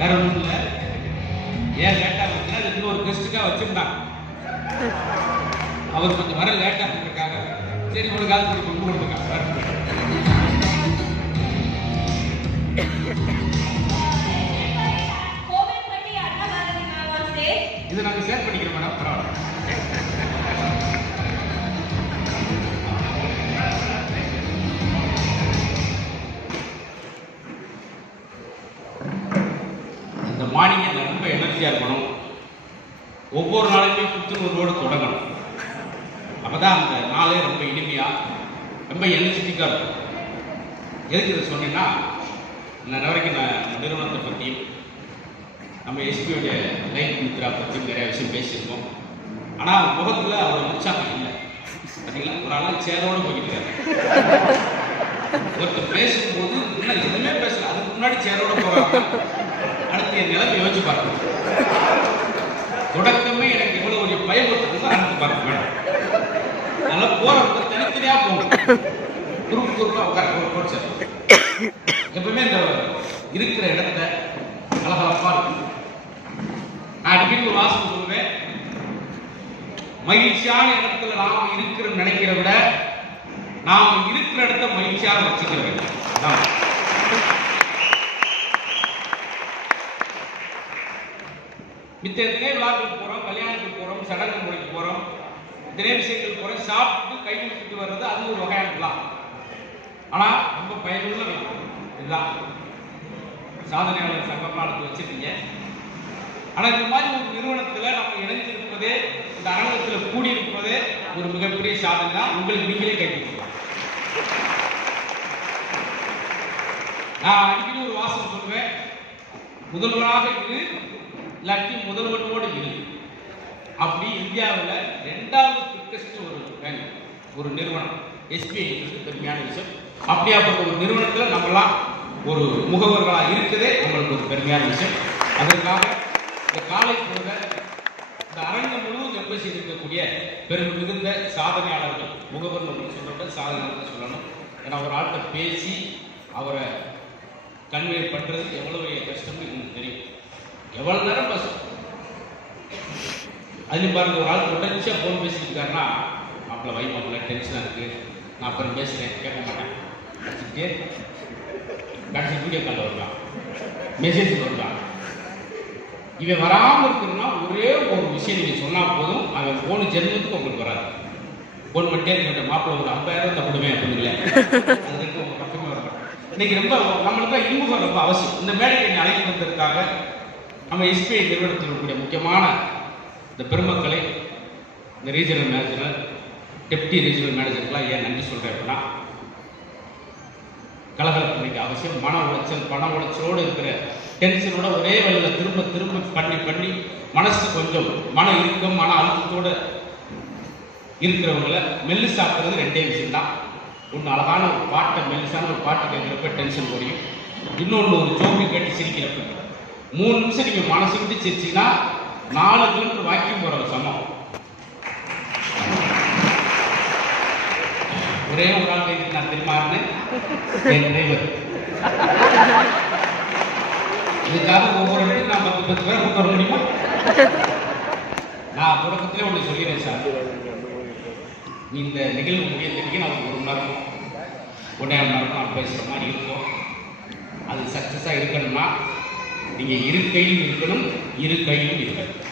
வேற ஒன்றும் இல்லை. ஏன் லேட்டாக வந்துன்னா அது இன்னொரு கெஸ்ட்டுக்காக வச்சுருந்தாங்க. அவர் கொஞ்சம் வர லேட்டாக இருக்காங்க. சரி ஒரு காலத்துக்கு கொண்டு கொடுத்துருக்காங்க. இதை நாங்கள் ஷேர் பண்ணிக்கிறோம் மேடம். பரவாயில்ல. இந்த மார்னிங்கை ரொம்ப எனர்ஜியாக இருக்கணும். ஒவ்வொரு நாளையுமே புத்துணர்வோடு தொடங்கணும். அப்போ தான் அந்த நாளே ரொம்ப இனிமையாக ரொம்ப எனர்ஜெட்டிக்காக இருக்கும். எதுக்கு இதை சொன்னேன்னா, நான் வரைக்கும் நான் நிறுவனத்தை பற்றியும் நம்ம எஸ்பியோடைய லைஃப் மித்ரா பற்றியும் நிறையா விஷயம் பேசியிருக்கோம். ஆனால் முகத்தில் அவர் உற்சாகம் இல்லை. பார்த்தீங்களா, ஒரு ஆள் சேரோடு போய்கிட்டு இருக்காரு. ஒருத்தர் பேசும்போது இன்னும் எதுவுமே பேசல, அதுக்கு முன்னாடி சேரோடு போகிறாங்க. அடுத்து என் நிலைமை யோசிச்சு பார்க்கணும். தொடக்கமே எனக்கு எவ்வளோ ஒரு பயன்படுத்துறது தான் அடுத்து பார்க்க வேணும். நல்லா போகிறவங்க தனித்தனியாக போகணும். குறுக்காக உட்கார சார். எப்பவுமே இந்த இருக்கிற இடத்த கலகலப்பாக இருக்கும். நான் அடிக்கடி ஒரு வாசகம் சொல்லுவேன், மகிழ்ச்சியான இடத்துல நாம் இருக்கிற நினைக்கிற விட நாம் இருக்கிற இடத்த மகிழ்ச்சியாக வச்சுக்கிற வேண்டும். மித்த எத்தனை விழாக்களுக்கு போகிறோம், கல்யாணத்துக்கு போகிறோம், சடங்கு முறைக்கு போகிறோம், தினை விஷயங்களுக்கு போகிறோம், சாப்பிட்டு கை முடிச்சுட்டு வர்றது அது ஒரு வகையான விழா. ஆனால் ரொம்ப பயனுள்ள இதுதான். சாதனையாளர் சங்கம்லாம் எடுத்து வச்சிருக்கீங்க. ஆனால் இந்த மாதிரி ஒரு நிறுவனத்தில் நம்ம இணைஞ்சிருப்பதே, இந்த அரங்கத்தில் கூடியிருப்பதே ஒரு மிகப்பெரிய சாதனை தான். உங்களுக்கு நீங்களே கைப்பிடிக்கலாம். நான் அடிக்கடி ஒரு வாசகம் சொல்லுவேன், முதல்வராக இரு இல்லாட்டி முதல்வனோடு இரு. அப்படி இந்தியாவில் 2வது பிக்கஸ்ட் ஒரு பேங்க், ஒரு நிறுவனம் எஸ்பிஐ பெருமையான விஷயம். அப்படியாப்பட்ட ஒரு நிறுவனத்தில் நம்மளாம் ஒரு முகவர்களாக இருக்குதே நம்மளுக்கு ஒரு பெருமையான விஷயம். அதற்காக இந்த காலை பொழுத இந்த அரங்கம் முழுவதும் எம்பசி இருக்கக்கூடிய பெருமை மிகுந்த சாதனையாளர்கள், முகவர் உங்களுக்கு சொல்றத சாதனையாளர்கள் சொல்லணும். ஏன்னா ஒரு ஆள்கிட்ட பேசி அவரை கன்வே பண்ணுறதுக்கு எவ்வளோ கஷ்டம்னு எனக்கு தெரியும். எவ்வளோ நேரம் பேசும். அதுலேயும் பாருங்க, ஒரு ஆள் தொடர்ச்சியாக ஃபோன் பேசிட்டு இருக்காருன்னா, மாப்பிள்ள வை மாப்பிள்ள டென்ஷனாக இருக்குது, நான் அப்புறம் பேசுகிறேன், கேட்க மாட்டேன், வச்சுக்கிட்டே கடைசி வீடியோ காலில் வருவான், மெசேஜ் வருவான். இவன் வராமல் இருக்கணும்னா ஒரே ஒரு விஷயம் நீங்கள் சொன்னால் போதும், அவன் ஃபோனு ஜென்மத்துக்கு உங்களுக்கு வராது. ஃபோன் பண்ணிட்டே இருக்க மாப்பிள்ள ஒரு 50,000 தப்பிடுவேன் அப்படிங்களே, அதுக்கு உங்கள் பக்கமே வரணும். இன்னைக்கு ரொம்ப நம்மளுக்கு இன்முகம் ரொம்ப அவசியம். இந்த மேடைக்கு என்னை அழைத்து வந்ததற்காக நம்ம எஸ்பிஐ நிறுவனத்தில் இருக்கக்கூடிய முக்கியமான இந்த பெருமக்களை, இந்த ரீஜனல் மேனேஜர், டெப்டி ரீஜனல் மேனேஜருக்கெல்லாம் ஏன் நன்றி சொல்கிறேன் அப்படின்னா, கலகலப்பு இன்னைக்கு அவசியம். மன உளைச்சல், பண உளைச்சலோடு இருக்கிற டென்ஷனோட ஒரே வழியில் திரும்ப திரும்ப பண்ணி மனசு கொஞ்சம் மன இறுக்கம், மன அழுத்தத்தோடு இருக்கிறவங்களை மெல்லு சாப்பிட்றது 2 விஷயம் தான். ஒன்று அழகான ஒரு பாட்டை, மெல்லிசான ஒரு பாட்டு கேட்குறப்ப டென்ஷன் குறையும். இன்னொன்று ஒரு ஜோக்கு கேட்டு சிரிக்கிறப்ப. 3 நிமிஷம் நீங்கள் மனசு விட்டு சிரிச்சிங்கன்னா 4 கிலோமீட்டர் வாக்கிங் போகிற சமம். ஒரே ஒரு ஆள் கைது நான் தெரியுமான்னு என் நினைவர். இதுக்காக ஒவ்வொரு இடத்துக்கு நான் 10 பேரை கொண்டு வர முடியுமா? நான் தொடக்கத்திலே ஒன்று சொல்லிடுறேன் சார், இந்த நிகழ்வு முடியறதுக்கு நான் 1 மணி நேரம் 1.5 மணி நேரம் நான் பேசுகிற மாதிரி இருக்கும். அது சக்ஸஸாக இருக்கணும்னா நீங்கள் இரு கையிலும் இருக்கணும், இரு கையிலும் இருக்கணும்.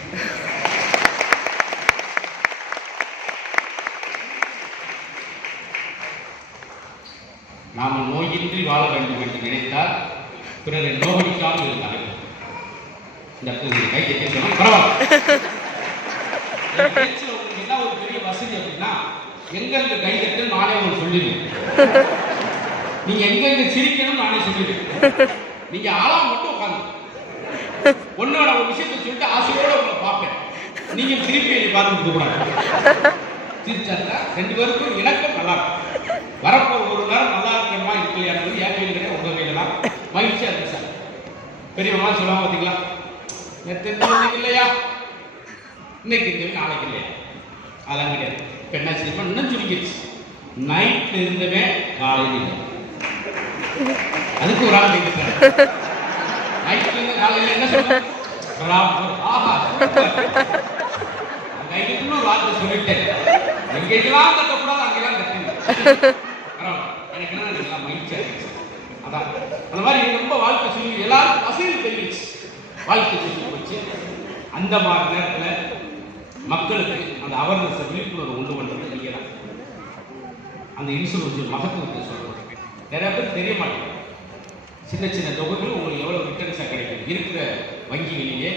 நாம் நோயின்றி வாழ வேண்டும் என்று நினைத்தால் பிறரை நோய்க்காமல் இருந்தார்கள். இந்த கை கட்டிருக்கணும் பரவாயில்ல. உங்களுக்கு என்ன ஒரு பெரிய வசதி அப்படின்னா, எங்க கை கட்டு நானே உங்களுக்கு சொல்லிடுவேன். நீங்க எங்க சிரிக்கணும் நானே சொல்லிடுவேன். நீங்க ஆளா மட்டும் உட்காந்து ஒன்னோட ஒரு விஷயத்தை சொல்லிட்டு ஆசையோட உங்களை பார்ப்பேன். நீங்க திருப்பி பார்த்துட்டு கூடாது. சிரிச்சாங்க 2 பேருக்கும் இணக்கம் நல்லா இருக்கும். வரப்போ 1 நேரம் நல்லா இருக்கணுமா இருக்கலையா என் கையில் கிடையாது, உங்க கையில தான். மகிழ்ச்சியா இருக்கு சார். பெரியவங்களா சொல்லுவாங்க பார்த்தீங்களா, நேற்று இல்லையா, இன்னைக்கு இருந்தவங்க நாளைக்கு இல்லையா, அதெல்லாம் கிடையாது. இப்போ என்ன செய்யணும், இன்னும் சுருங்கிடுச்சு. நைட்ல இருந்தவன் காலையில் இல்லை, அதுக்கு ஒரு ஆள் நைட்ல இருந்து காலையில என்ன சொல்றேன்? ஆஹா கைக்குன்னு ஒரு வார்த்தை சொல்லிட்டேன். எங்கெல்லாம் கட்டக்கூடாது அங்கெல்லாம் கட்டுங்க. எனக்கு என்ன மகிழ்ச்சியா இருந்துச்சு. அதான் அந்த மாதிரி ரொம்ப வாழ்க்கை சொல்லி எல்லாருக்கும் வசதி தெரிவிச்சு வாழ்க்கை சொல்லி போச்சு. அந்த மாதிரி நேரத்தில் மக்களுக்கு அந்த அவேர்னஸ் விழிப்புணர்வு கொண்டு பண்றது நீங்க தான். அந்த இன்சூரன்ஸ் மகத்துவத்தை சொல்றது நிறைய பேர் தெரிய மாட்டேங்குது. சின்ன சின்ன தொகைகள் உங்களுக்கு எவ்வளவு ரிட்டர்ன்ஸாக கிடைக்கும். இருக்கிற வங்கிகளிலே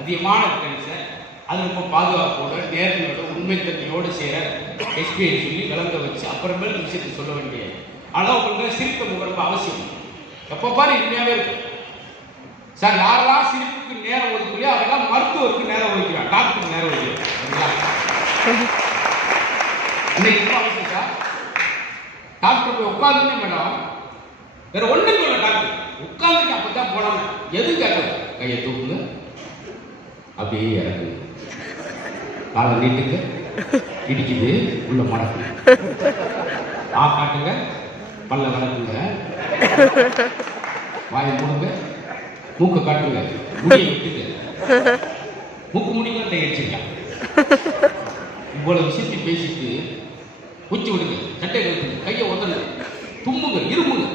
அதிகமான ரிட்டர்ன்ஸை அது ரொம்ப பாதுகாப்போட நேர்மையோட உண்மைத்தன்மையோடு செய்கிற எஸ்பிஐ சொல்லி விளங்க வச்சு அப்புறமேல் விஷயத்தை சொல்ல வேண்டிய ஆனால் உங்களுக்கு சிரிப்பு ரொம்ப அவசியம். எப்போ பாரு இனிமையாகவே இருக்கு சார். யாரெல்லாம் சிரிப்புக்கு நேரம் ஒதுக்கலையோ அதெல்லாம் மருத்துவருக்கு நேரம் ஒதுக்கிறான், டாக்டருக்கு நேரம் ஒதுக்கிறான். இன்னைக்கு ரொம்ப அவசியம் சார். டாக்டர் போய் உட்காந்துமே மேடம் வேற ஒன்றும் சொல்ல டாக்டர் உட்காந்துருக்கு. அப்பதான் போனாங்க எது கேட்கல கையை தூக்குங்க அப்படியே இறக்குங்க காலை நீட்டுங்க இடிக்குது உள்ள மடக்குங்க காட்டுங்க பல்ல வளர்க்குங்க வாயை மூடுங்க மூக்க காட்டுங்க முடியை விட்டுங்க மூக்கு முடிங்க தைச்சிருக்கலாம். இவ்வளவு விஷயத்தை பேசிட்டு உச்சி விடுங்க சட்டை கழுத்துங்க கையை உதங்க தும்புங்க இருமுங்க.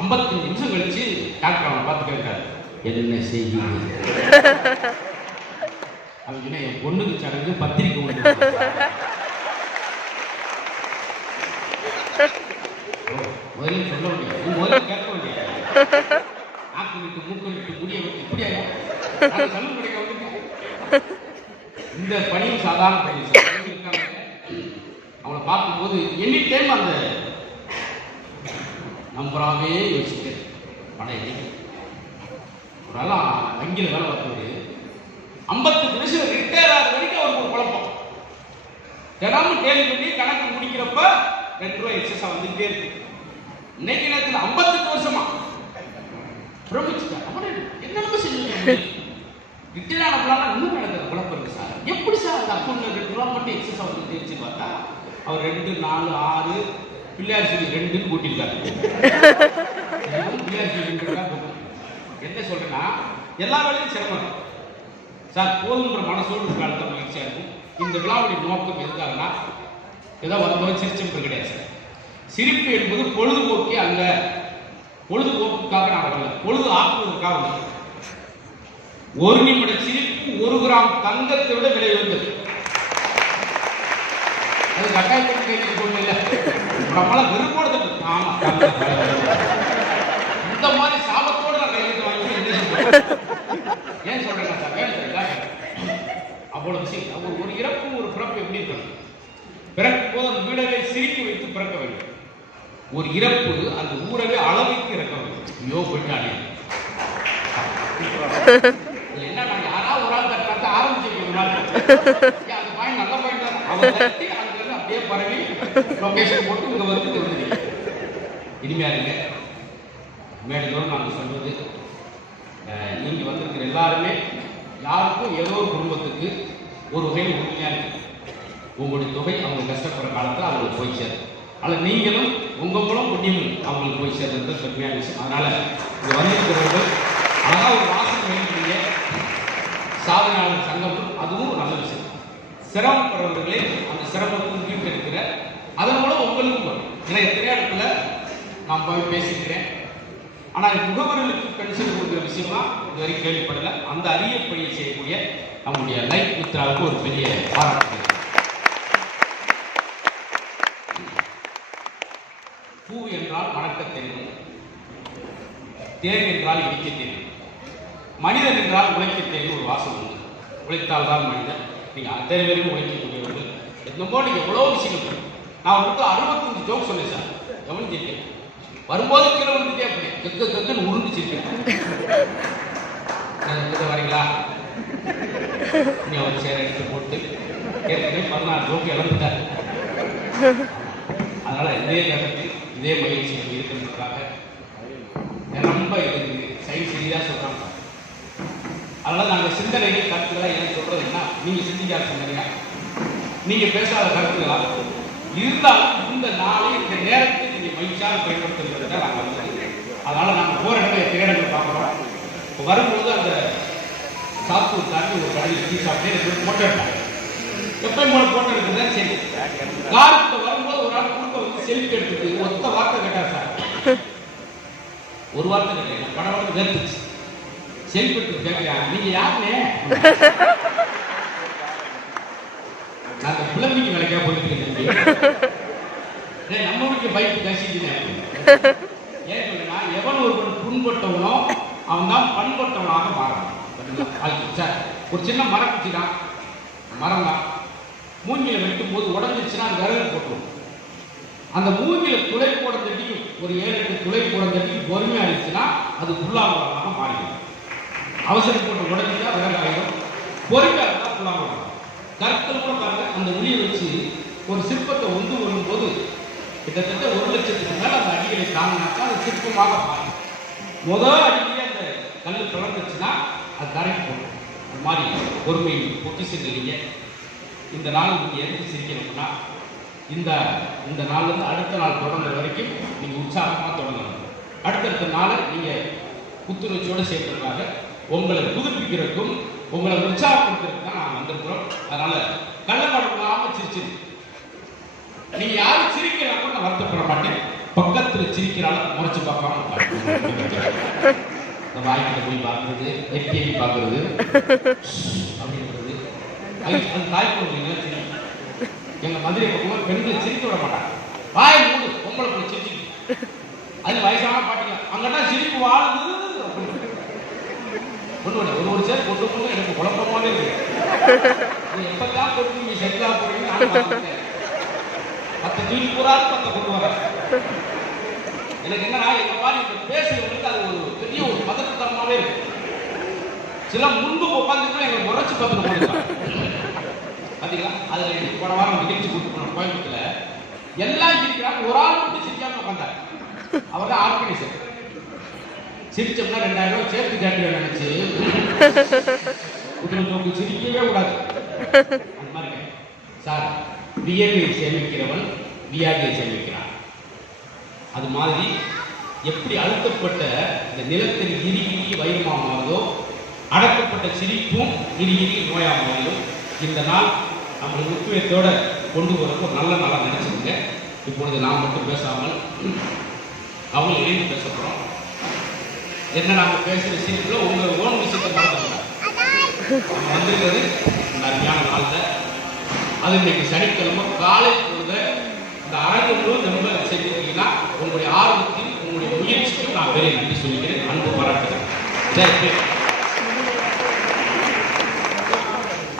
55 நிமிஷம் கழிச்சு டாக்டர் அவனை பார்த்து கேட்காரு என்ன செய்யுங்க அப்படின்னா என் பொண்ணுக்கு சடங்கு பத்திரிக்கை உண்டு. முதல்ல சொல்ல முடியாது, முதல்ல கேட்க முடியாது. நாக்கு விட்டு மூக்கு விட்டு முடிய விட்டு இப்படி ஆகும் கிடைக்க வந்து இந்த பணியும் சாதாரண பணி இருக்காங்க. அவனை பார்க்கும்போது எனி டைம் அந்த நம்பராகவே யோசிச்சு படம் ஒரு நாள் வங்கியில் வேலை பார்த்தவர் 50 நிமிஷம் ரிட்டையர் ஆகிற வரைக்கும் அவருக்கு ஒரு குழப்பம். தினமும் டெய்லி பண்ணி கணக்கு முடிக்கிறப்ப 2 ரூபாய் எக்ஸஸா வந்துட்டே இருக்கு. இன்னைக்கு நேரத்தில் 58 வருஷமா பிரமிச்சுட்டார். என்ன செஞ்சு ரிட்டையர் ஆனப்பெல்லாம் இன்னும் நடக்கிற குழப்பம் இருக்கு சார். எப்படி சார் அந்த அக்கௌண்ட்ல 2 ரூபா மட்டும் எக்ஸஸா வந்துட்டு பார்த்தா அவர் 2, 4, 6 பிள்ளையார் சொல்லி 2 கூட்டிருக்காரு. பிள்ளையார் சொல்லி என்ன சொல்றேன்னா எல்லா வேலையும் சிரமம் சார். போதுன்ற மனசோடு காலத்தை மகிழ்ச்சியா இருக்கும். இந்த விழாவுடைய நோக்கம் எதுக்காகனா ஏதோ வரும்போது சிரிச்சம்பு கிடையாது சார். சிரிப்பு என்பது பொழுதுபோக்கே அல்ல. பொழுதுபோக்குக்காக நான் வரல, பொழுது ஆக்குவதற்காக வந்தது. 1 நிமிட சிரிப்பு 1 கிராம் தங்கத்தை விட விலை வந்தது. அது கட்டாயத்தை கொண்டு நம்மளால வெறுப்போடு ஆமா இந்த மாதிரி சாபத்தோடு நான் கையெழுத்து வாங்கி ஏன் சொல்றேன் சார் அவ்வளவு விஷயம். ஒரு இறப்பும் ஒரு பிறப்பு எப்படி இருக்கணும்? பிறக்கும் போது அந்த வீடரை சிரிக்க வைத்து பிறக்க வேண்டும். ஒரு இறப்பு அந்த ஊரவே அளவைக்கு இறக்க வேண்டும். ஐயோ போயிட்டானே என்ன யாராவது ஒரு ஆள் தட்டு ஆரம்பிச்சு அந்த பாயிண்ட் நல்ல பாயிண்ட் தான். அவர் தட்டி அங்கிருந்து அப்படியே பரவி லொகேஷன் போட்டு இங்க வந்து இனிமையா இருங்க. மேலும் நாங்கள் சொல்வது நீங்க வந்திருக்கிற எல்லாருமே யாருக்கும் ஏதோ ஒரு குடும்பத்துக்கு ஒரு வகையில் உறுதியாக இருக்கு. உங்களுடைய தொகை அவங்க கஷ்டப்படுற காலத்தில் அவங்களுக்கு போய் சேரும். அதில் நீங்களும் உங்கள் மூலம் புண்ணியமும் அவங்களுக்கு போய் சேர்றது பெருமையான விஷயம். அதனால இங்கே வந்திருக்கிறவர்கள் அழகாக ஒரு வாசனை வெளியிட்டீங்க. சாதனையாளர் சங்கம் அதுவும் நல்ல விஷயம். சிரமப்படுறவர்களே அந்த சிரமத்துக்கு மீட்டெடுக்கிற அதன் மூலம் உங்களுக்கும் வரும். ஏன்னா எத்தனையோ இடத்துல நான் போய் பேசிக்கிறேன். ஆனால் முகவர்களுக்கு பென்ஷன் கொடுக்குற விஷயமா இதுவரை கேள்விப்படலை. அந்த அரிய பணியை செய்யக்கூடிய நம்முடைய லைஃப் மித்ராவுக்கு ஒரு பெரிய பாராட்டு. பூ என்றால் மணக்க தெரியும், தேர் என்றால் இடிக்க தெரியும், மனிதன் என்றால் உழைக்க தெரியும். ஒரு வாசம் உண்டு. உழைத்தால் தான் மனிதன். நீங்கள் அத்தனை பேரும் உழைக்கக்கூடியவர்கள். என்னமோ நீங்கள் எவ்வளோ விஷயங்கள். நான் வந்து 65 ஜோக் சொன்னேன் சார். கவனிச்சிருக்கேன். வரும்போது கீழே வந்துட்டே அப்படி கக்குன்னு உருந்துச்சிருக்கேன். வரீங்களா? நீ அவர் சேர எடுத்து போட்டு ஏற்கனவே 14 ஜோக்கு இழந்துட்டார். அதனால இதே நேரத்தில் இதே மகிழ்ச்சி இருக்கிறதுக்காக ரொம்ப சைட் சரியாக சொல்றாங்க. அதனால நாங்கள் சிந்தனைகள் கருத்துக்களை எனக்கு சொல்றது என்ன, நீங்க சிந்திக்காத சிந்தனையா, நீங்க பேசாத கருத்துக்களா இருந்தாலும் இந்த நாளை இந்த நேரத்தை நீங்க மகிழ்ச்சியாக பயன்படுத்துறது தான் நாங்கள். அதனால நாங்கள் போற இடத்துல தேடங்கள் பார்க்குறோம். வரும்போது அந்த சாத்தூர் தாண்டி ஒரு கடையில் டீ சாப்பிட்டு போட்டோ எடுத்தாங்க. எப்பயும் போல போட்டோ எடுக்கிறதா சரி. காருக்கு வரும்போது ஒரு ஆள் குறுக்க வந்து செல்ஃபி எடுத்துட்டு ஒத்த வார்த்தை கேட்டார் சார். ஒரு வார்த்தை கேட்டேன், படம் வந்து வேர்த்துச்சு. செல்ஃபி எடுத்து கேட்கிறேன், நீங்க யாருன்னு? நான் பிள்ளைக்கு வேலைக்காக போயிட்டு இருக்கேன். நம்ம வீட்டுல பைக்கு பேசிட்டேன். ஏன் சொல்லுங்க, எவன் ஒரு புண்பட்டவனோ அவன் தான் பண்பட்டவனாக மாறணும். சார் ஒரு சின்ன மரம் குச்சிதான், மரம் தான் மூங்கில வெட்டும் போது உடஞ்சிருச்சுன்னா அந்த விரல் போட்டுரும். அந்த மூங்கில துளை போட தட்டிக்கு ஒரு 7-8 துளை போட தட்டிக்கு பொறுமையா இருந்துச்சுன்னா அது புல்லாங்குழலாக மாறிடும். அவசரம் போட்டு உடஞ்சிட்டா விரல் ஆகிடும். பொறுமையா இருந்தால் புல்லாங்குழலாம். கற்கள் கூட பாருங்க, அந்த உளியை வச்சு ஒரு சிற்பத்தை ஒன்று வரும்போது கிட்டத்தட்ட 1 லட்சத்துக்கு மேல அந்த அடிகளை தாங்கினாக்கா அது சிற்பமாக மாறும். முதல் அடிக்கடி அந்த கல் தொடர்ந்துச்சுன்னா அது கரைக்கு போடும். அது மாதிரி பொறுமை பொக்கிஷங்க. இந்த நாள் நீங்கள் எதுக்கு சிரிக்கணும்னா, இந்த நாள்லேருந்து அடுத்த நாள் தொடங்குற வரைக்கும் நீங்கள் உற்சாகமாக தொடங்கணும். அடுத்தடுத்த நாளை நீங்கள் புத்துணர்ச்சியோடு சேர்க்கறதுக்காக உங்களை புதுப்பிக்கிறதுக்கும் உங்களை உற்சாகப்படுத்துறதுக்கு தான் நான் வந்திருக்கிறோம். அதனால கள்ளக்கடவுளாமல் சிரிச்சு நீங்க யாரும் சிரிக்கிறா கூட நான் வருத்தப்பட மாட்டேன். பக்கத்துல சிரிக்கிறால முறைச்சு பார்க்காம வாய்க்கிட்ட போய் பார்க்கறது, எட்டியை பார்க்கறது அப்படின்றது அந்த தாய்க்குழந்தைங்க சிரிக்கும். எங்க மதுரை பக்கம் பெண்களை சிரிக்க விட மாட்டாங்க. வாய் மூடு பொம்பளை போய் சிரிச்சு. அது வயசான பாட்டிங்க அங்கதான் சிரிப்பு வாழுது அப்படின்னு ஒன்று ஒரு சேர் கொண்டு போது எனக்கு குழப்பமாவே இருக்கு. எப்பதான் கொண்டு நீ செல்லா போறீங்க 10 தூக்கி போறாரு 10 கொண்டு வர. எனக்கு என்னன்னா எங்க மாதிரி பேசுறவங்களுக்கு அது ஒரு பெரிய ஒரு பதட்டத்தனமாவே இருக்கு. சில முன்பு உட்காந்துட்டு எங்க முறைச்சு பார்த்துட்டு போயிருக்காங்க. பாத்தீங்களா, அதுல போன வாரம் நிகழ்ச்சி கூட்டு போனோம் கோயம்புத்தூர்ல. எல்லாம் இருக்கிறாங்க, ஒரு ஆள் மட்டும் சிரிக்காம உட்காந்தாரு. அவர் தான் ஆர்கனைசர். சிரிச்சோம்னா 2000 ரூபாய் சேர்த்து கேட்டு நினைச்சு உங்களுக்கு சிரிக்கவே கூடாது. அந்த மாதிரி சார் வியர்வை சேமிக்கிறவன் வியாதியை சேமிக்கிறான். அது மாதிரி எப்படி அழுத்தப்பட்ட இந்த நிலத்தில் இறுகி வயிறுமா மாறுதோ, அடக்கப்பட்ட சிரிப்பும் இறுகி நோயா மாறிடும். இந்த நாள் நம்மளுக்கு உத்வேகத்தோட கொண்டு வரக்கு ஒரு நல்ல நாளாக நினைச்சுங்க. இப்பொழுது நாம் மட்டும் பேசாமல் அவங்க இணைந்து பேச போகிறோம். என்ன நாங்கள் பேசுகிற சிரிப்பில் உங்கள் ஓன் விஷயத்தை மறந்துடுங்க. நம்ம வந்திருக்கிறது இந்த அருமையான நாளில், அது இன்னைக்கு சனிக்கிழமை காலை பொழுது இந்த அரங்கங்களும் நம்ம செஞ்சுட்டீங்கன்னா உங்களுடைய ஆர்வத்தில் உங்களுடைய முயற்சிக்கும் நான் பெரிய நன்றி சொல்லிக்கிறேன், அன்பு பாராட்டுகிறேன்.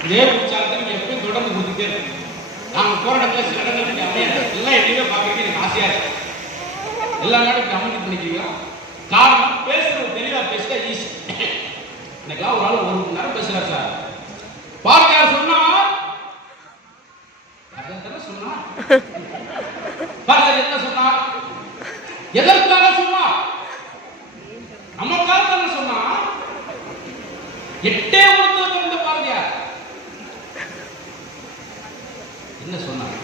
இதே உற்சாகத்தை நீங்கள் எப்பயும் தொடர்ந்து கொடுத்துட்டே இருக்கு. நாங்கள் போகிற இடத்துல சில இடங்களுக்கு அமையாது எல்லாம் எப்பயுமே பார்க்கறதுக்கு எனக்கு ஆசையா இருக்கு. எல்லா நாடும் கமெண்ட் பண்ணிக்கிறீங்களா? காரணம் பேசுறது தெளிவாக பேசிட்டா ஈஸி. இன்னைக்கெல்லாம் ஒரு ஆள் 1 மணி நேரம் பேசுகிறார் சார். பாரதியார் சொன்னா சொன்னா பாரதியார் என்ன சொன்னா, எதற்காக சொன்னா, நமக்காக சொன்னா. 8 வருஷத்துல இருந்த பாரதியார் என்ன சொன்னார்?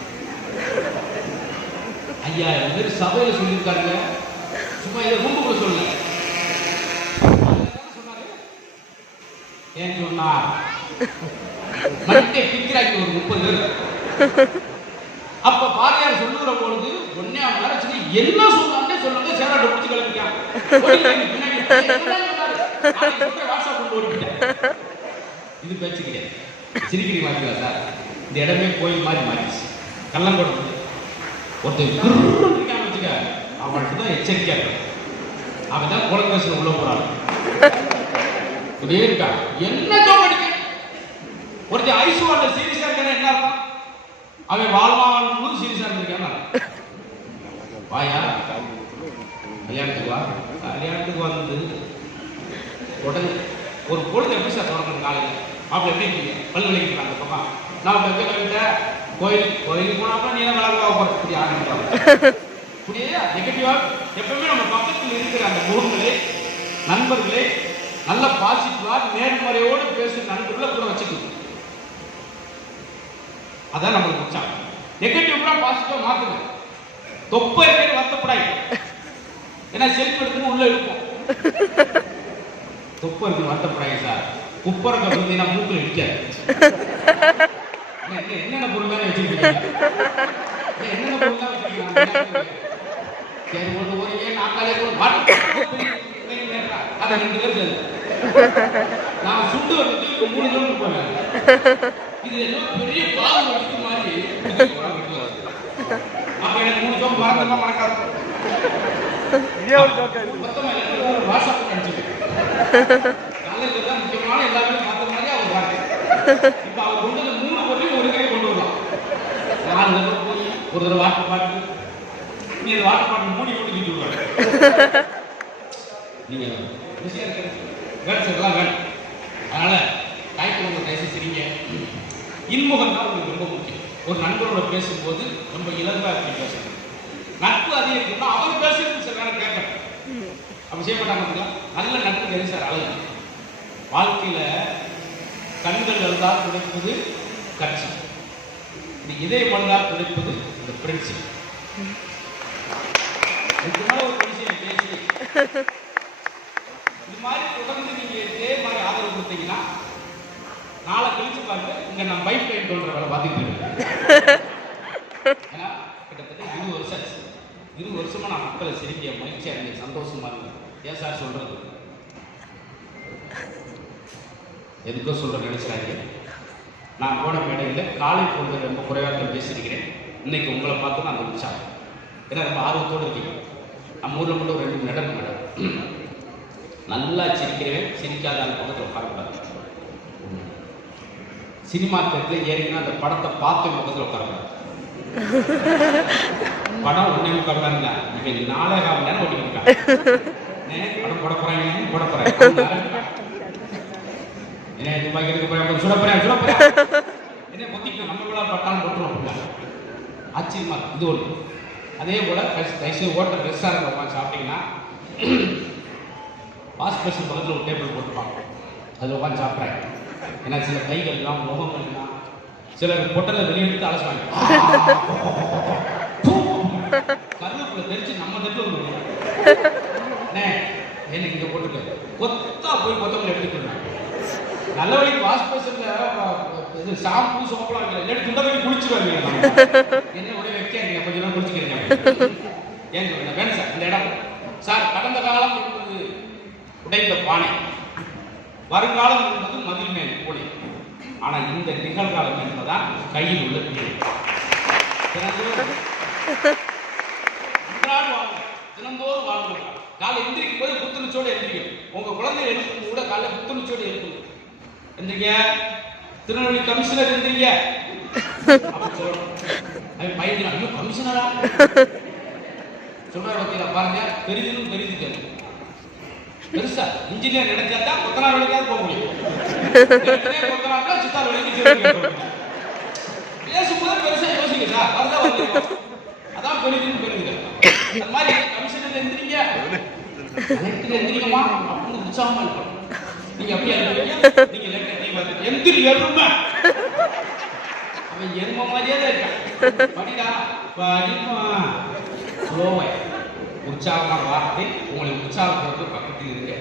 5000 பேர் சபையில சொல்லியிருக்காங்க. சும்மா இதை ரூமுக்குள்ள சொல்லல. ஏன் சொன்னார்? மட்டை பிக்கிறாங்க ஒரு 30 பேர். அப்ப பாரதியார் சொல்லுகிற பொழுது ஒன்னே அவன் என்ன சொன்னாங்க சொல்லுங்க, சேராட்ட முடிச்சு கிளம்பிட்டான். இது பேச்சு கிடையாது. சிரிக்கிறீ மாட்டீங்களா சார்? இந்த இடமே கோயில் மாதிரி மாறிடுச்சு. கள்ளங்கோட்டை ஒருத்தர் வச்சுக்க அவனுக்கு தான் எச்சரிக்கையா இருக்கும். அவன் தான் குலக்கேசில் உள்ள போறான். இருக்கா என்ன படிக்க ஒருத்தர் ஐசுவாண்ட சீரியஸா இருக்கான என்ன அர்த்தம்? அவன் வாழ்வான் சீரியஸா இருந்திருக்கான். வாயா கல்யாணத்துக்கு வா. கல்யாணத்துக்கு வந்து உடனே ஒரு பொழுது எப்படி சார் தொடங்கணும்? காலையில் அப்போ எப்படி இருக்கீங்க? பல்கலைக்கு அந்த பக்கம் நான் கிட்ட கோயிலுக்கு போனாப்ப நீ தான் வளர்க்க போற இப்படி ஆரம்பிப்பாங்க. இப்படியே நெகட்டிவா எப்பவுமே நம்ம பக்கத்தில் இருக்கிற அந்த முகங்களே நண்பர்களே நல்ல பாசிட்டிவா நேர்மறையோடு பேசுற நண்பர்களை கூட வச்சுக்கணும். அதான் நம்மளுக்கு உற்சாகம். நெகட்டிவ் பாசிட்டிவா மாத்துங்க. தொப்பை இருக்கிற வருத்தப்படாது. ஏன்னா செல்ஃப் எடுத்துன்னு உள்ள இருக்கும். துப்பு இருக்கு வருத்தப்படாங்க சார். குப்பரக்க பார்த்தீங்கன்னா மூக்கில் இடிக்காது. என்னென்ன பொருள் தானே வச்சுருக்கீங்க? என்னென்ன பொருள் தான் வச்சுருக்கீங்க? சரி ஒரு ஏன் நாக்காலே அதை 2 பேர் சேர்ந்து நான் சுண்டு வரதுக்கு 3 கிலோமீட்டர் போவேன். இது ஏதோ பெரிய பால் வடிக்கு மாதிரி. அப்ப எனக்கு 3 கிலோமீட்டர் வரதுலாம் மறக்காது. மொத்தமா எனக்கு வாட்ஸ்அப் அனுப்பிச்சிருக்கேன். காலேஜில் தான் முக்கியமான எல்லாருமே பார்த்த மாதிரி அவர் வாங்க. இப்போ அவர் கொண்டு வந்து 3 பொருளையும் ஒரு கை கொண்டு வரலாம். 4 தடவை போய் ஒரு தடவை வாட்டர் பாட்டு நீ வாட்டர் பாட்டு மூடி கொண்டு விடுவாங்க. நீங்க விஷயம் வேணும் வேணும். அதனால தாய்க்கு தயவுசெய்து சரிங்க. இன்முகம் தான் உங்களுக்கு ரொம்ப முக்கியம். ஒரு நண்பரோட பேசும்போது ரொம்ப இலங்கா எப்படி பேசணும். நட்பு அதிகரிக்கணும்னா அவர் பேசுறது சில நேரம் கேட்கணும். அப்படி செய்ய மாட்டாங்க. நல்ல நட்பு எது சார் அழகு. வாழ்க்கையில கண்கள் எழுதால் துடைப்பது கட்சி, இது இதயம் எழுதால் துடைப்பது இந்த பிரின்சிப். இதுக்கு மேல ஒரு விஷயம் பேசி இது மாதிரி தொடர்ந்து நீங்க இதே மாதிரி ஆதரவு கொடுத்தீங்கன்னா நாளை கழிச்சு பாருங்க இங்க நான் பைப் லைன் தோன்ற வேலை பார்த்துட்டு இருக்கேன். ஏன்னா கிட்டத்தட்ட 20 வருஷமா நான் மக்களை சிரிக்க மகிழ்ச்சியா இருந்தேன், சந்தோஷமா இருந்தேன். ஏன் சார் சொல்றது எதுக்கோ சொல்ற நினைச்சாங்க. நான் போன மேடையில் காலை பொழுது ரொம்ப குறைவாக பேசியிருக்கிறேன். இன்னைக்கு உங்களை பார்த்து நான் அந்த உற்சாகம், ஏன்னா ரொம்ப ஆர்வத்தோடு இருக்கீங்க. நம்ம ஊரில் மட்டும் 2 நடம் மேடம் நல்லா சிரிக்கிறேன், சிரிக்காத அந்த பக்கத்தில் உட்காரக்கூடாது. சினிமா தேட்டரில் ஏறினா அந்த படத்தை பார்த்து பக்கத்தில் உட்காரக்கூடாது. படம் 1.25 மணி நேரம், இவன் 4.25 மணி நேரம் ஓட்டிக்கிட்டான். படம் போட போறாங்க என்ன துப்பாக்கி எடுக்க போறாங்க, சுட போறாங்க என்ன பொத்திக்கணும், நம்ம விழா பட்டாலும் போட்டுருவோம். ஆச்சரியமா இது ஒன்று. அதே போல தயவுசெய்து ஹோட்டல் ரெஸ்டாரண்ட் உட்காந்து சாப்பிட்டீங்கன்னா வாஷ் பேஷன் பக்கத்தில் ஒரு டேபிள் போட்டுருப்பாங்க, அதில் உட்காந்து சாப்பிட்றாங்க. ஏன்னா சில கைகள்லாம் முகங்கள்லாம் சிலர் பொட்டலை வெளியெடுத்து அலசுவாங்க. கருவேப்பிலை தெரிச்சு நம்ம தட்டு வந்து என்ன இங்கே போட்டுக்க கொத்தா போய் கொத்தமல்லி எடுத்துக்கிறாங்க. நல்ல வழிக்கு வாஷ் பேஷன்ல ஷாம்பு சோப்பெல்லாம் இல்லாட்டி துண்டை போய் குளிச்சுருவாங்க. என்ன உடைய வைக்க கொஞ்சம் நேரம் குளிச்சுக்கிறீங்க. ஏன் சொல்லுங்க வேணும் சார் இந்த இடம் சார். கடந்த காலம் என்பது உடைந்த பானை, வருங்காலம் என்பது மதில் மேல் கூடை. ஆனால் இந்த நிகழ்காலம் என்பதுதான் கையில் உள்ள தீர்வு. தினந்தோறும் வாழ்க்கை காலை எந்திரிக்கும் போது புத்துணர்ச்சியோடு எந்திரிக்கும். உங்க குழந்தை எழுப்பும் கூட காலை புத்துணர்ச்சியோடு எழுப்புங்க. எந்திரிங்க, திருநெல்வேலி கமிஷனர் எந்திரிங்க பையன் ஐயோ கமிஷனரா சொல்ற பத்தியா பாருங்க. பெரிதிலும் பெரிது பெருசா இன்ஜினியர் நினைச்சா கொத்தனார் வேலைக்காவது போக முடியும். கொத்தனார் சித்தார் வேலைக்கு பேசும்போது பெருசா யோசிங்க சார். அதுதான் அதான் பெரிதிலும் பெரிது. அந்த மாதிரி கமிஷனர் எந்திரிங்க, எந்திரிக்கமா அப்படின்னு உற்சாகமா இருக்கணும். நீங்க அப்படியே நீங்க எந்திரி எருமை அவன் எருமை மாதிரியே தான் இருக்கான். படிடா படிமா ஸ்லோவை உற்சாகமான வார்த்தை உங்களை உற்சாகப்படுத்த பக்கத்தில் இருக்க.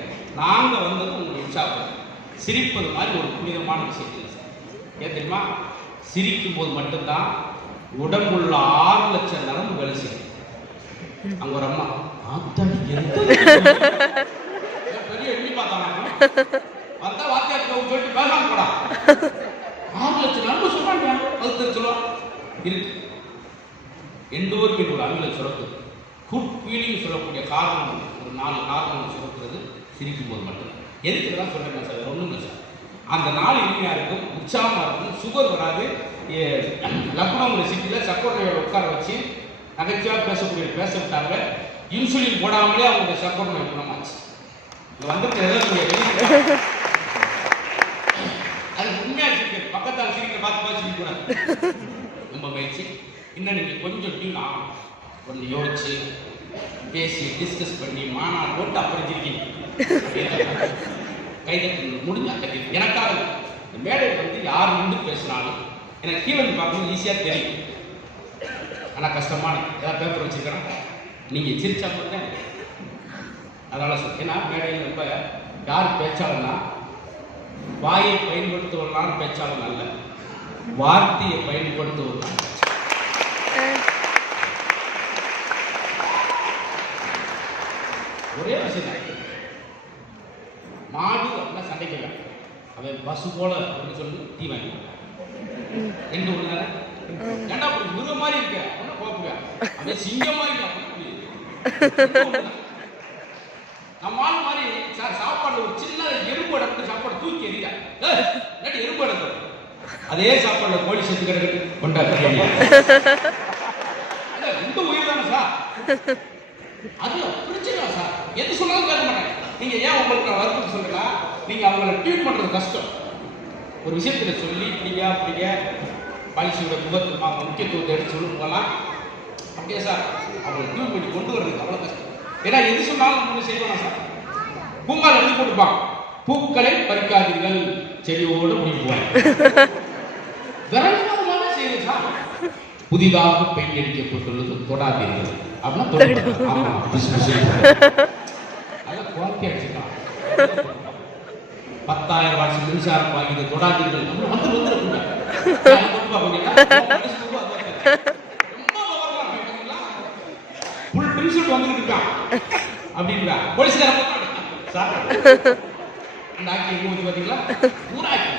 நாங்க வந்தது உங்களை உற்சாகம் சிரிப்பது மாதிரி ஒரு புனிதமான விஷயம் இல்லை சார். ஏன் தெரியுமா? சிரிக்கும் போது மட்டும்தான் உடம்புள்ள 6 லட்சம் நரம்பு வேலை செய்யும். அங்க ஒரு அம்மா பெரிய எண்ணி பார்த்தாங்க வந்தா வாத்தியார் சொல்லிட்டு பேசாம போடா 6 லட்சம் நரம்பு சொல்றாங்க. அது சொல்லுவான் இருக்கு எண்டோர்பின் ஒரு அமில சுரக்குது. குட் ஃபீலிங் சொல்லக்கூடிய காரணம் ஒரு 4 காரணம் சுரக்கிறது சிரிக்கும் போது மட்டும். எதுக்கு தான் சொல்றேன் சார், ஒன்றும் இல்லை சார். அந்த நாள் இனிமையா இருக்கும், உற்சாகமா இருக்கும், சுகர் வராது. லக்னோ சிட்டியில் சக்கோட்டையோட உட்கார வச்சு நகைச்சுவாக பேச விட்டாங்க. இன்சுலின் போடாமலே அவங்களுடைய சக்கோட்டை குணமாச்சு. வந்துட்டு அது உண்மையா சிரிக்க பக்கத்தால் சிரிக்க பார்த்து சிரிக்கூடாது. ரொம்ப பயிற்சி இன்னும் நீங்கள் கொஞ்சம் டீம் ஆகணும். கொஞ்சம் யோசிச்சு பேசி டிஸ்கஸ் பண்ணி மாநாடு போட்டு அப்புறம் சிரிக்கீங்க. கைதட்டு முடிஞ்சா கட்டி எனக்காக இந்த மேடை வந்து யார் நின்று பேசினாலும் எனக்கு கீழே பார்க்கணும் ஈஸியாக தெரியும். ஆனால் கஷ்டமான ஏதாவது பேப்பர் வச்சுருக்கிறேன் நீங்கள் சிரிச்சா மட்டும் அதனால சார். ஏன்னா மேடையில் ரொம்ப யார் பேச்சாளர்னா வாயை பயன்படுத்துவதனால் பேச்சாளர் அல்ல, வார்த்தையை பயன்படுத்துவதனால். ஒரே விஷயம், மாடு அப்படின்னா சண்டைக்கு அவன் பசு போல அப்படின்னு சொல்லி தீ வாங்கி ரெண்டு ஒண்ணு தானே. ஏன்டா அப்படி மிருக மாதிரி இருக்க அப்படின்னா கோப்புங்க, அவன் சிங்கம் மாதிரி அப்படின்னு. நம்ம ஆள் மாதிரி சார் சாப்பாடு ஒரு சின்ன எறும்பு இடத்துல சாப்பாடு தூக்கி எறியா எறும்பு இடத்துல அதே சாப்பாடுல கோழி செத்து கிடக்கு கொண்டாடி இந்த உயிர் தானே சார், அது பிடிச்சிருக்கா சார், எது சொன்னாலும் கேட்க மாட்டாங்க. நீங்க ஏன் உங்களுக்கு நான் வற்புறுத்தி சொல்றா, நீங்க அவங்களை ட்ரீட் பண்றது கஷ்டம். ஒரு விஷயத்துல சொல்லி இப்படிங்க பாலிசியோட முக்கியத்துவத்தை எடுத்து சொல்லும் போகலாம். அப்படியே சார் அவங்களை ட்ரீட் பண்ணி கொண்டு வர்றதுக்கு அவ்வளவு கஷ்டம். ஏன்னா எது சொன்னாலும் ஒன்று செய்வானா சார், பூங்கால் எழுதி கொடுப்பான், பூக்களை பறிக்காதீர்கள் செடியோடு முடிப்பாங்க. விரல்மாதிரி செய்யுது சார், புதிதாக பெயிண்ட் அடிக்கப்பட்டுள்ளது தொடாதீர்கள் அப்படின்னா அதெல்லாம் குவாலிட்டி அடிச்சுக்கலாம். 10,000 வாட்ஸ் மின்சாரம் வாங்கி தொடாதீர்கள் வந்து வந்துருக்குங்க. ஃபுல் பிரின்சிபல் வந்துட்டு இருக்கான் அப்படின்றா போலீஸ்கார சார். இந்த ஆக்கி எங்க பாத்தீங்களா, ஊராக்கி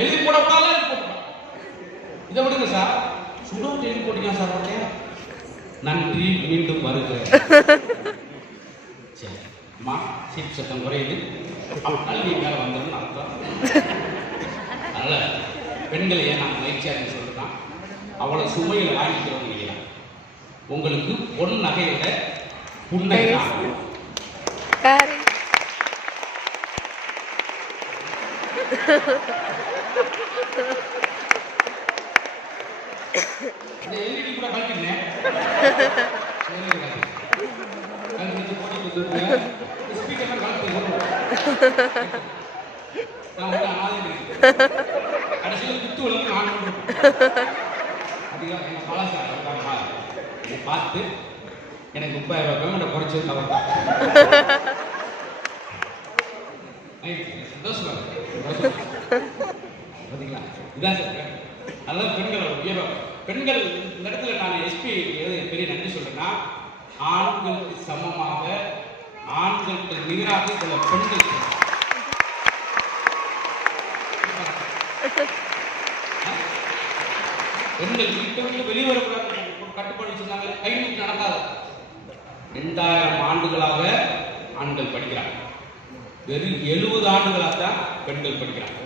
எழுதி போட கூடாது போட்டுருக்கான். இதை விடுங்க சார், சுடோட்டு எழுதி போட்டீங்க சார். நன்றி, மீண்டும் வருக. சரி அம்மா, சீட் சத்தம் குறையுது, அதனால நீ மேலே வந்துடும் அர்த்தம். அதனால பெண்களை ஏன் நான் மகிழ்ச்சியாக சொல்றேன், அவ்வளோ சுமையில் வாங்கிக்கிறோம் நினைக்கிறேன். உங்களுக்கு பொன் நகையோட புன்னகை இந்த எல்இடி கூட கழட்டினேன், ஸ்பீக்கர்லாம் கழட்டி கடைசியில் குத்து வழக்கு நான் அதிகம் எங்கள் கலாச்சாரம் பார்த்து எனக்கு 30,000 பேமெண்ட்டை குறைச்சது தவறு தான். சந்தோஷம் பார்த்தீங்களா, இதான் சார். அதெல்லாம் பெண்களோட உயர்வு. பெண்கள் இந்த இடத்துல நான் எஸ்பி பெரிய நன்றி சொல்றேன்னா, ஆண்களுக்கு சமமாக ஆண்களுக்கு நிகராக சில பெண்கள் பெண்கள் வீட்டு வெளிவரக்கூடாது கட்டுப்பாடு வச்சிருந்தாங்க, கைவிட்டு நடக்காது. 2000 ஆண்டுகளாக ஆண்கள் படிக்கிறாங்க, வெறும் 70 ஆண்டுகளாக தான் பெண்கள் படிக்கிறாங்க.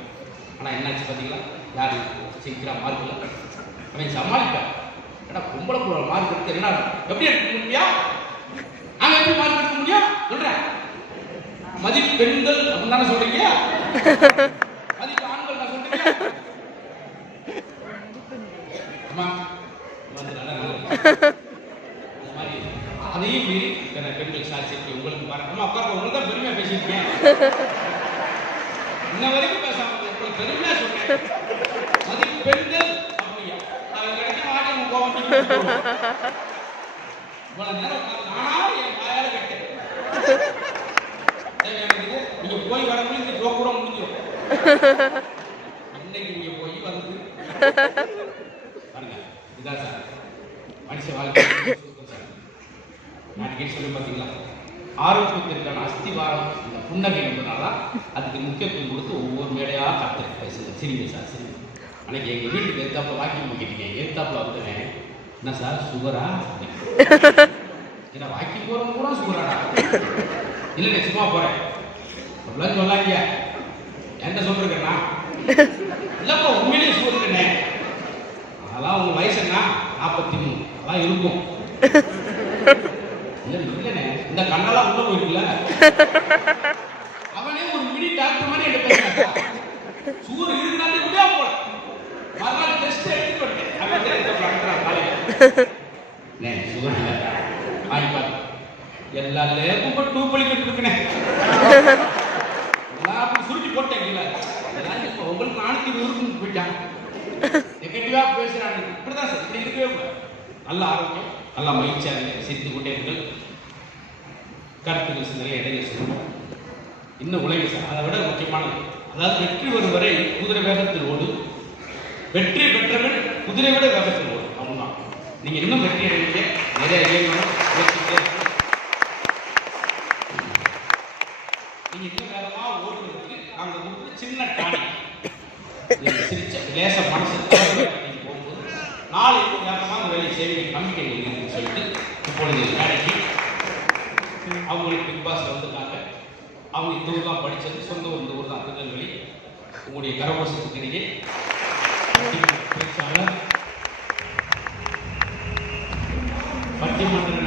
ஆனால் என்னாச்சு பார்த்தீங்களா, யாரு சீக்கிரம் மார்க் அவன் சமாளிப்பான். ஏன்னா பொம்பளை கூட மார்க் எடுத்து என்ன எப்படி எடுக்க முடியும், நாங்க எப்படி மார்க் எடுக்க முடியும் சொல்றேன். மதிப்பெண்கள் அப்படின்னு தானே சொல்றீங்க, மதிப்பு ஆண்கள் நான் சொல்றீங்க. அதையும் மீறி பெண்கள் சாட்சி உங்களுக்கு பாருங்க, அக்கா உங்களுக்கு தான் பெருமையா பேசியிருக்கேன். இன்ன வரைக்கும் பேசாம உங்களுக்கு பெருமையா சொல்றேன். மதிப்பெண்கள் அப்படியா கிடைக்க மாட்டேன் இவ்வளவு நேரம் நானா என் வாயால கேட்டேன். நீங்க போய் வரக்குள்ள இந்த ஜோக் கூட முடிஞ்சிடும். இன்னைக்கு நீங்க போய் வந்து பாருங்க, இதான் சார் மனுஷ வாழ்க்கை. நான் சொல்லி பார்த்தீங்களா, ஆரோக்கியத்திற்கான அஸ்திவாரம் இந்த புன்னகை என்பதனால அதுக்கு முக்கியத்துவம் கொடுத்து ஒவ்வொரு மேடையாக கற்றுட்டு பேசுங்க. சரிங்க சார், சரிங்க. அன்னைக்கு எங்கள் வீட்டுக்கு எதிர்த்தாப்புல வாக்கிங் போய்க்கிட்டீங்க, எதிர்த்தாப்புல வந்துட்டேன். என்ன சார் சுகரா? ஏன்னா வாக்கிங் போகிறவங்க கூட சுகராடா? இல்லை சும்மா போகிறேன் அப்படிலாம் சொல்லாங்க. என்கிட்ட சொல்லிருக்கேண்ணா இல்லைப்பா உண்மையிலேயே சொல்லிருக்கேண்ணே. அதெல்லாம் உங்கள் வயசு என்ன 43 அதெல்லாம் இருக்கும். இல்லைண்ணே இந்த கண்ணெல்லாம் உள்ள போயிருக்குல்ல. அவனே ஒரு மினி டாக்டர் மாதிரி என்ன பேசுறாங்க. சுகர் இருக்குதானே முடியாம போல மறுநாள் டெஸ்ட் எடுத்துட்டு வந்துட்டேன். சுகர் இல்லை வாங்கி பாரு, எல்லா லேபும் இப்போ 2 பழிக்கிட்டு இருக்குனேன். அப்படி சுருட்டி போட்டேன். இப்போ உங்களுக்கு 420 போயிட்டாங்க. நெகட்டிவா பேசுறாங்க. இப்படிதான் சார், இப்படி இருக்கவே கூடாது. நல்ல ஆரோக்கியம், நல்ல மகிழ்ச்சியாக சிரித்து கொண்டே இருங்கள். கருத்துக்கள் சிந்தனை இடையே சொல்லுவோம். இன்னும் உழைங்க சார். அதை விட முக்கியமானது, அதாவது வெற்றி வரும் வரை குதிரை வேகத்தில் ஓடும், வெற்றி பெற்றவன் குதிரை விட வேகத்தில் ஓடும். அவ்வளவுதான். நீங்க இன்னும் வெற்றி அடைவீங்க. நிறைய இயங்கணும், யோசிச்சுட்டே இருக்கணும். நீங்க இன்னும் வேகமா ஓடுறதுக்கு நாங்க ஒரு சின்ன டானிக் சிரிச்ச லேச மனசு நீங்க போகும்போது நாலு இன்னும் வேகமாக அந்த வேலையை செய்வீங்க, நம்பிக்கை இருக்குன்னு சொல்லிட்டு இப்பொழுது வேலைக்கு அவங்களுக்கு பிக் பாஸ்ல வந்திருக்காங்க. அவங்க இந்த ஊர் தான் படித்தது, சொந்த ஊர் இந்த ஊர் தான் திருநெல்வேலி. உங்களுடைய கரகோஷத்துக்கு இடையே பேச்சாளர் பட்டிமன்ற